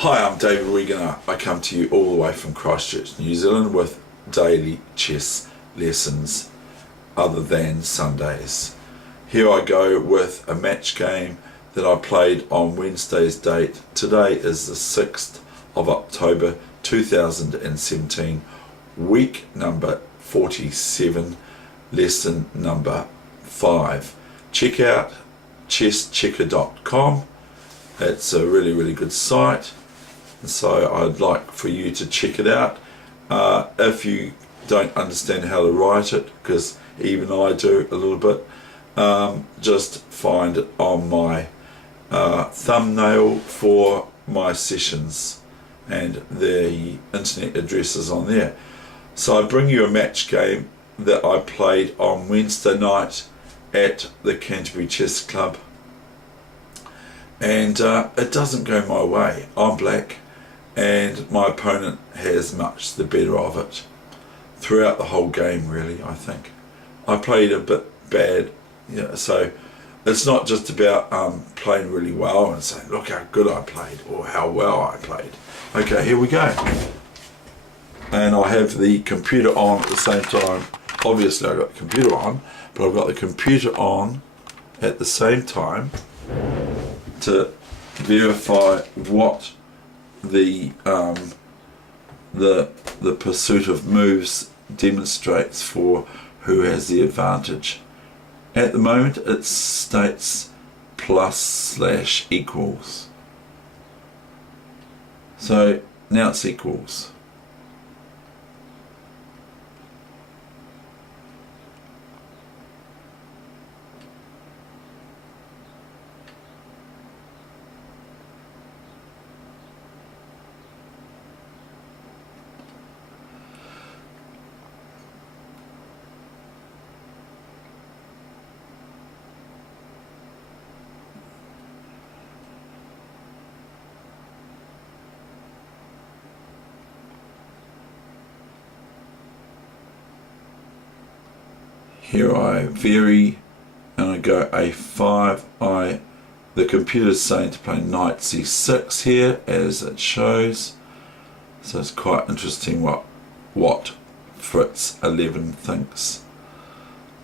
Hi, I'm David Weegenaar. I come to you all the way from Christchurch, New Zealand with daily chess lessons other than Sundays. Here I go with a match game that I played on Wednesday's date. Today is the 6th of October 2017, week number 47, lesson number 5. Check out chesschecker.com. It's a really good site, and so I'd like for you to check it out. If you don't understand how to write it, because even I do a little bit, just find it on my thumbnail for my sessions, and the internet address is on there. So I bring you a match game that I played on Wednesday night at the Canterbury Chess Club, and it doesn't go my way. I'm black and my opponent has much the better of it throughout the whole game, really. I think I played a bit bad, so it's not just about playing really well and saying look how good I played or how well I played. Okay, here we go. And I have the computer on at the same time. Obviously I've got the computer on, but I've got the computer on at the same time to verify what the pursuit of moves demonstrates for who has the advantage. At the moment it states +/equals. So now it's equals. Here I vary and I go A5. The computer's saying to play knight C6 here, as it shows. So it's quite interesting what FritZ 11 thinks.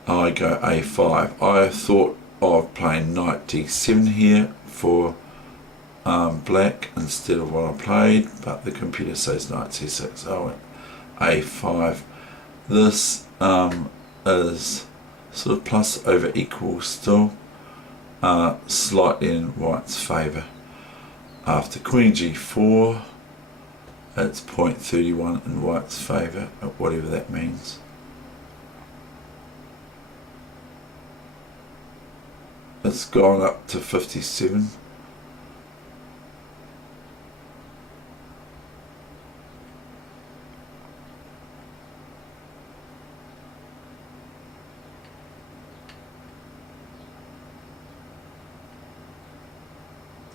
I go A5. I thought of playing knight D7 here for black instead of what I played, but the computer says knight C6. I went A5. This is sort of +/equals still, slightly in white's favour. After queen G4, it's 0.31 in white's favour, whatever that means. It's gone up to 57.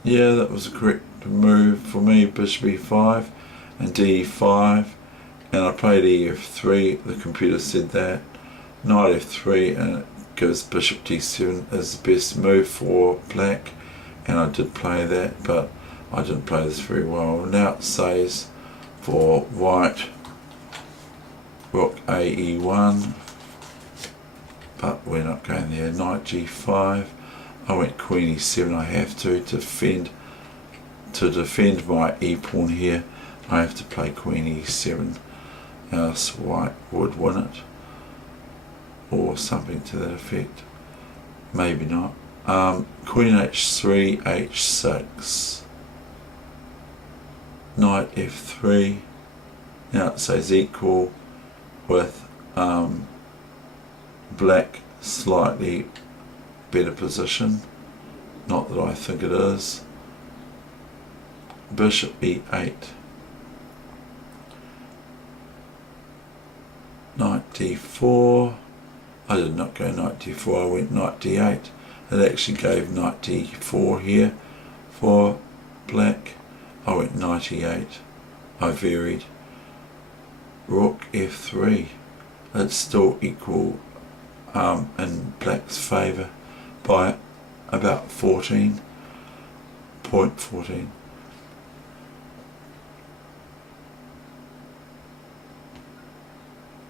Yeah, that was a correct move for me. Bishop E5 and D5, and I played EF3. The computer said that knight F3, and it gives bishop D7 as the best move for black, and I did play that, but I didn't play this very well. Now it says for white rook AE1, but we're not going there. Knight G5. I went queen E7. I have to defend my E pawn here. I have to play queen E7, else white would win it, or something to that effect. Maybe not. Queen H3, H6, knight F3. Now it says equal with black slightly better position, not that I think it is. Bishop E8, knight D4. I did not go knight D4, I went knight D8. It actually gave knight D4 here for black. I went knight E8. I varied. Rook F3. It's still equal in black's favour by about 14.14.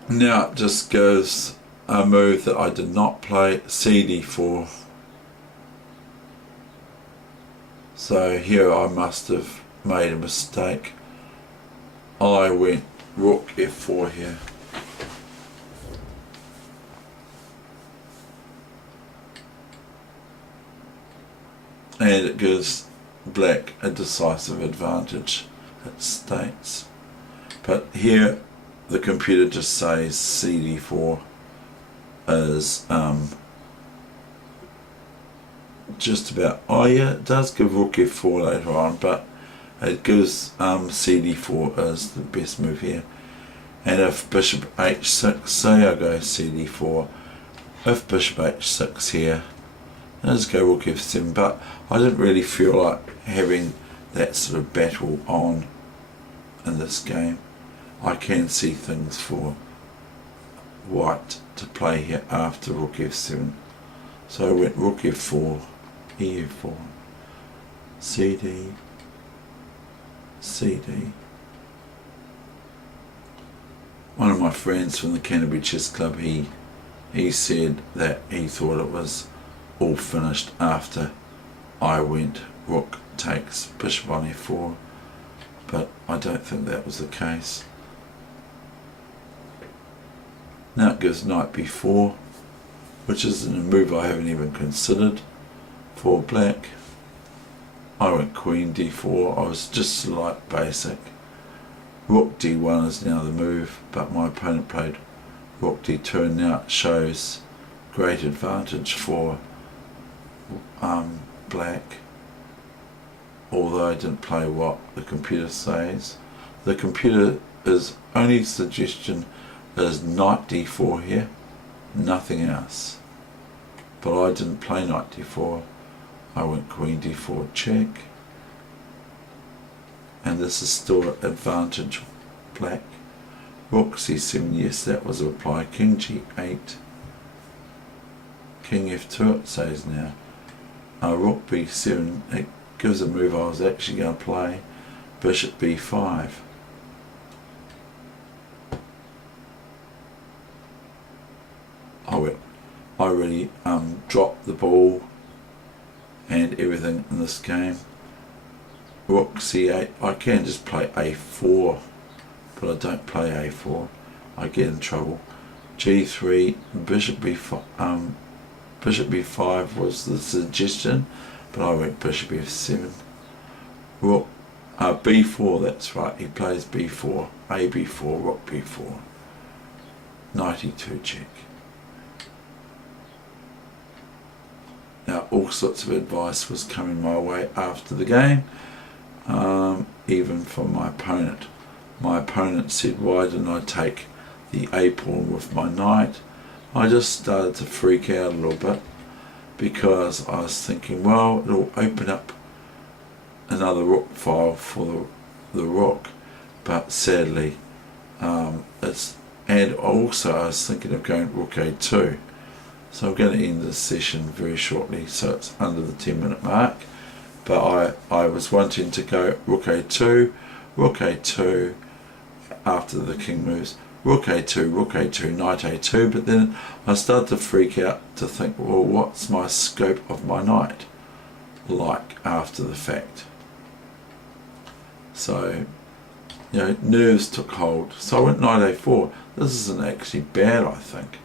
Now it just goes a move that I did not play, CD4. So here I must have made a mistake. I went rook F4 here. And it gives black a decisive advantage, it states. But here the computer just says CD4 is just about, oh yeah, it does give rook F4 later on, but it gives CD4 as the best move here. And if bishop H6, say I go CD4, if bishop H6 here, let's go rook F7, but I didn't really feel like having that sort of battle on in this game. I can see things for white to play here after rook F7. So I went rook F4, E4, CD, CD. One of my friends from the Canterbury Chess Club, he said that he thought it was all finished after I went rook takes bishop on F4, but I don't think that was the case. Now it gives knight B4, which is a move I haven't even considered for black. I went queen D4, I was just like basic. Rook D1 is now the move, but my opponent played rook D2, and now it shows great advantage for black, although I didn't play what the computer says. The computer's only suggestion is knight D4 here, nothing else. But I didn't play knight D4, I went queen D4 check, and this is still advantage black. Rook C7, yes, that was a reply. King G8, King F2 it says now. Rook B7, it gives a move I was actually going to play. Bishop B5. I really dropped the ball and everything in this game. Rook C8, I can just play A4, but I don't play A4, I get in trouble. G3, bishop B5, bishop B5 was the suggestion, but I went bishop F7. Rook B4, that's right, he plays B4, A B4, rook B4, knight E2 check. Now all sorts of advice was coming my way after the game, even from my opponent. My opponent said, why didn't I take the A pawn with my knight? I just started to freak out a little bit, because I was thinking, well, it'll open up another rook file for the rook, but sadly and also I was thinking of going rook A2. So I'm going to end this session very shortly, so it's under the 10-minute mark, but I was wanting to go rook A2, after the king moves, rook A2, knight A2, but then I started to freak out to think, well, what's my scope of my knight like after the fact? So, you know, nerves took hold. So I went knight A4. This isn't actually bad, I think,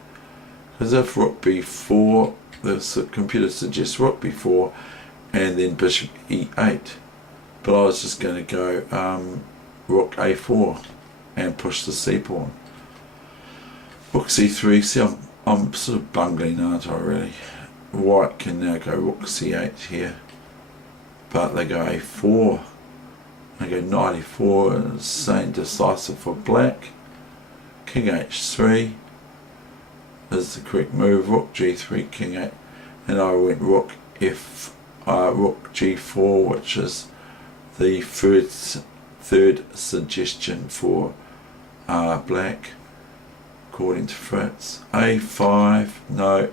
because if rook B4, the computer suggests rook B4 and then bishop E8, but I was just going to go rook A4 and push the C pawn. Rook C3, see I'm sort of bungling, aren't I really? White can now go rook C8 here, but they go A4, they go knight E4, and it's saying decisive for black. King H3 is the correct move, rook G3, King 8, and I went rook G4, which is the third suggestion for black, according to FritZ. A5, no,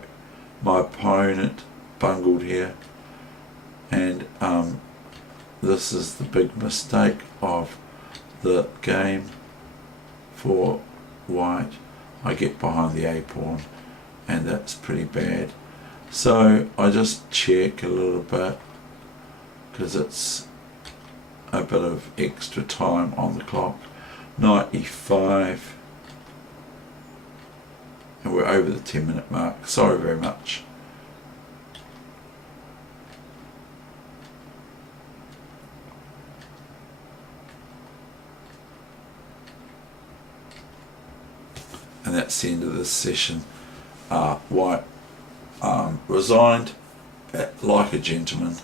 my opponent bungled here, and this is the big mistake of the game for white. I get behind the A pawn, and that's pretty bad. So I just check a little bit because it's a bit of extra time on the clock. Knight e5, and we're over the 10-minute mark. Sorry very much. And that's the end of this session. White resigned like a gentleman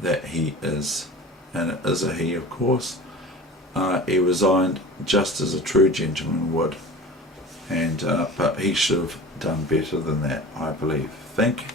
that he is, and it is a he, of course. He resigned just as a true gentleman would, and but he should have done better than that, I believe. Thank you.